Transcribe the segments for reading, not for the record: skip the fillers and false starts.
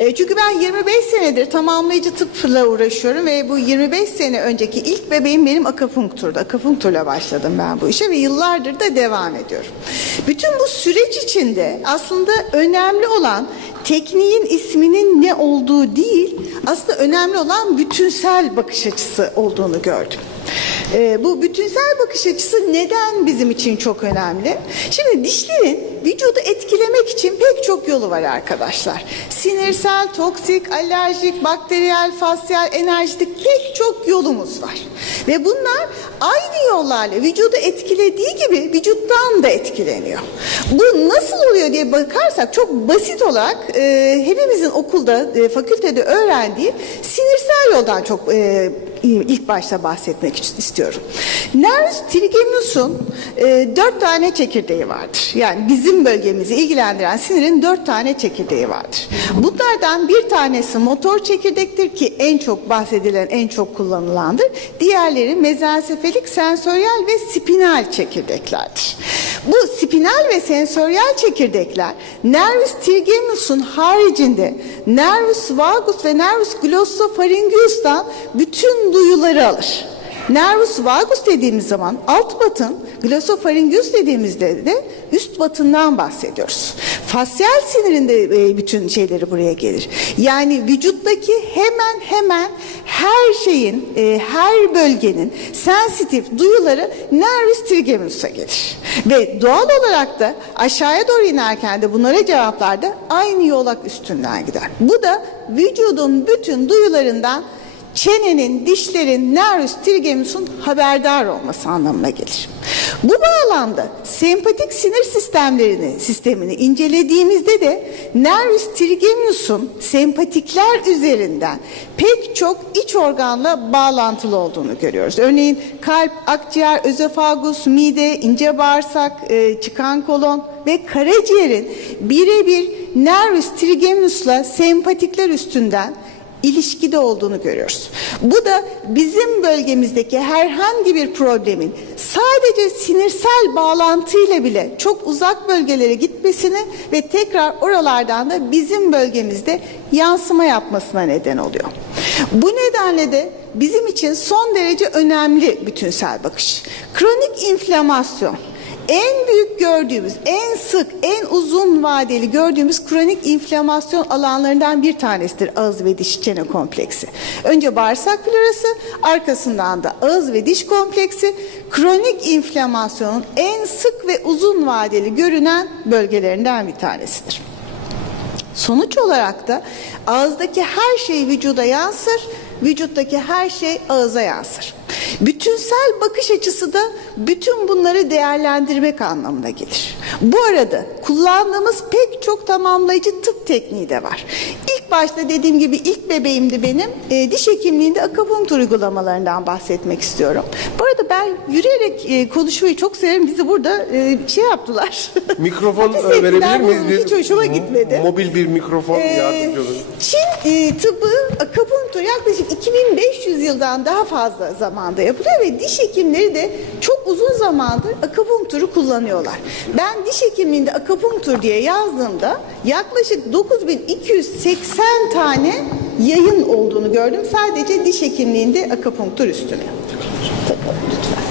Çünkü ben 25 senedir tamamlayıcı tıpla uğraşıyorum ve bu 25 sene önceki ilk bebeğim benim akupunkturdu. Akupunkturla başladım ben bu işe ve yıllardır da devam ediyorum. Bütün bu süreç içinde aslında önemli olan tekniğin isminin ne olduğu değil, aslında önemli olan bütünsel bakış açısı olduğunu gördüm. Bu bütünsel bakış açısı neden bizim için çok önemli? Şimdi dişlerin vücudu etkilemek için pek çok yolu var arkadaşlar. Sinirsel, toksik, alerjik, bakteriyel, fasyal, enerjitik pek çok yolumuz var. Ve bunlar aynı yollarla vücudu etkilediği gibi vücuttan da etkileniyor. Bu nasıl oluyor diye bakarsak çok basit olarak hepimizin okulda, fakültede öğrendiği sinirsel yoldan çok ilk başta bahsetmek istiyorum. Nervus trigeminus'un 4 tane çekirdeği vardır. Yani bizim bölgemizi ilgilendiren sinirin 4 tane çekirdeği vardır. Bunlardan bir tanesi motor çekirdektir ki en çok bahsedilen, en çok kullanılandır. Diğerleri mezensefelik, sensöryel ve spinal çekirdeklerdir. Bu spinal ve sensöryel çekirdekler nervus trigeminus'un haricinde nervus vagus ve nervus glossofaringeus'tan bütün duyuları alır. Nervus vagus dediğimiz zaman alt batın, glossofaringeus dediğimizde de üst batından bahsediyoruz. Fasyal sinirinde bütün şeyleri buraya gelir. Yani vücuttaki hemen her şeyin, her bölgenin sensitif duyuları nervus trigeminus'a gelir. Ve doğal olarak da aşağıya doğru inerken de bunlara cevaplar da aynı yolak üstünden gider. Bu da vücudun bütün duyularından çenenin, dişlerin, nervus trigeminus'un haberdar olması anlamına gelir. Bu bağlamda sempatik sinir sistemini incelediğimizde de nervus trigeminus'un sempatikler üzerinden pek çok iç organla bağlantılı olduğunu görüyoruz. Örneğin kalp, akciğer, özofagus, mide, ince bağırsak, çıkan kolon ve karaciğerin birebir nervus trigeminus'la sempatikler üstünden ilişkide olduğunu görüyoruz. Bu da bizim bölgemizdeki herhangi bir problemin sadece sinirsel bağlantıyla bile çok uzak bölgelere gitmesini ve tekrar oralardan da bizim bölgemizde yansıma yapmasına neden oluyor. Bu nedenle de bizim için son derece önemli bütünsel bakış. Kronik inflamasyon. En büyük gördüğümüz, en sık, en uzun vadeli gördüğümüz kronik inflamasyon alanlarından bir tanesidir ağız ve diş çene kompleksi. Önce bağırsak florası, arkasından da ağız ve diş kompleksi kronik inflamasyonun en sık ve uzun vadeli görünen bölgelerinden bir tanesidir. Sonuç olarak da ağızdaki her şey vücuda yansır, vücuttaki her şey ağıza yansır. Bütünsel bakış açısı da bütün bunları değerlendirmek anlamına gelir. Bu arada kullandığımız pek çok tamamlayıcı tıp tekniği de var. İlk başta dediğim gibi ilk bebeğimdi benim. Diş hekimliğinde akupunktur uygulamalarından bahsetmek istiyorum. Bu arada ben yürüyerek konuşmayı çok severim. Bizi burada şey yaptılar. Mikrofon verebilir miyiz? Hiç hoşuma gitmedi. Mobil bir mikrofon yardımcı olun. Çin tıbbı akupunktur yaklaşık 2500 yıldan daha fazla zamanda yapılıyor ve diş hekimleri de çok uzun zamandır akupunkturu kullanıyorlar. Ben diş hekimliğinde akupunktur diye yazdığımda yaklaşık 9280 tane yayın olduğunu gördüm. Sadece diş hekimliğinde akupunktur üstüne. Lütfen.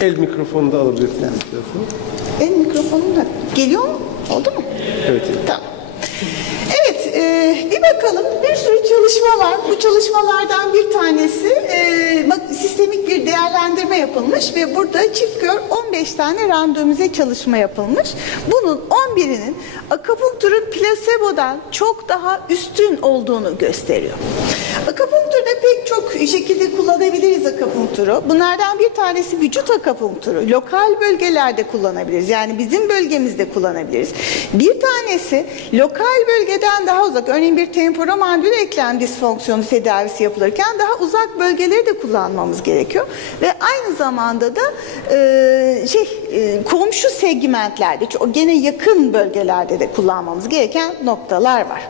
El mikrofonu da alabilirsiniz. El mikrofonu da geliyor mu? Oldu mu? Evet. Tamam. Evet, bir bakalım. Bir sürü çalışma var. Bu çalışmalardan bir tanesi sistemik bir değerlendirme yapılmış ve burada çift kör 15 tane randomize çalışma yapılmış. Bunun 11'inin akupunkturun plasebodan çok daha üstün olduğunu gösteriyor. Akupunkturda pek çok şekilde kullanabiliriz akupunkturu. Bunlardan bir tanesi vücut akupunkturu. Lokal bölgelerde kullanabiliriz. Yani bizim bölgemizde kullanabiliriz. Bir tanesi lokal bölgeden daha uzak. Örneğin bir temporomandül eklem disfonksiyonu tedavisi yapılırken daha uzak bölgeleri de kullanmamız gerekiyor. Ve aynı zamanda da komşu segmentlerde, gene yakın bölgelerde de kullanmamız gereken noktalar var.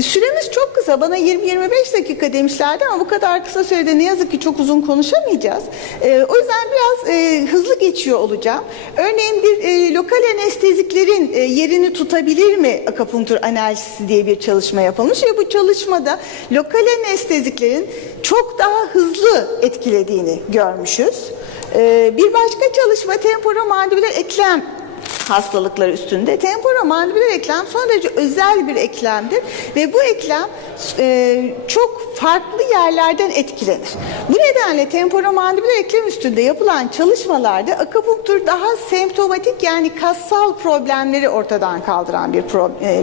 Süremiz çok kısa. Bana 20-25 dakika demişlerdi ama bu kadar kısa sürede ne yazık ki çok uzun konuşamayacağız. O yüzden biraz hızlı geçiyor olacağım. Örneğin bir lokal anesteziklerin yerini tutabilir mi akupunktur analjisi diye bir çalışma yapılmış ve bu çalışmada lokal anesteziklerin çok daha hızlı etkilediğini görmüşüz. Bir başka çalışma temporomandibüler eklem hastalıkları üstünde. Temporomandibüler eklem son derece özel bir eklemdir ve bu eklem çok farklı yerlerden etkilenir. Bu nedenle temporomandibüler eklem üstünde yapılan çalışmalarda akupunktur daha semptomatik yani kassal problemleri ortadan kaldıran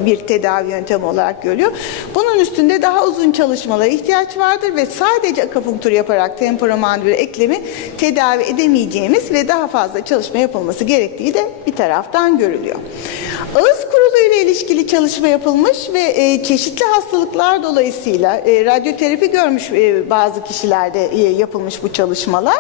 bir tedavi yöntemi olarak görülüyor. Bunun üstünde daha uzun çalışmalara ihtiyaç vardır ve sadece akupunktur yaparak temporomandibüler eklemi tedavi edemeyeceğimiz ve daha fazla çalışma yapılması gerektiği de bir taraftan görülüyor. Ağız kuruluğu ile ilişkili çalışma yapılmış ve çeşitli hastalıklar dolayısıyla radyoterapi görmüş bazı kişilerde yapılmış bu çalışmalar.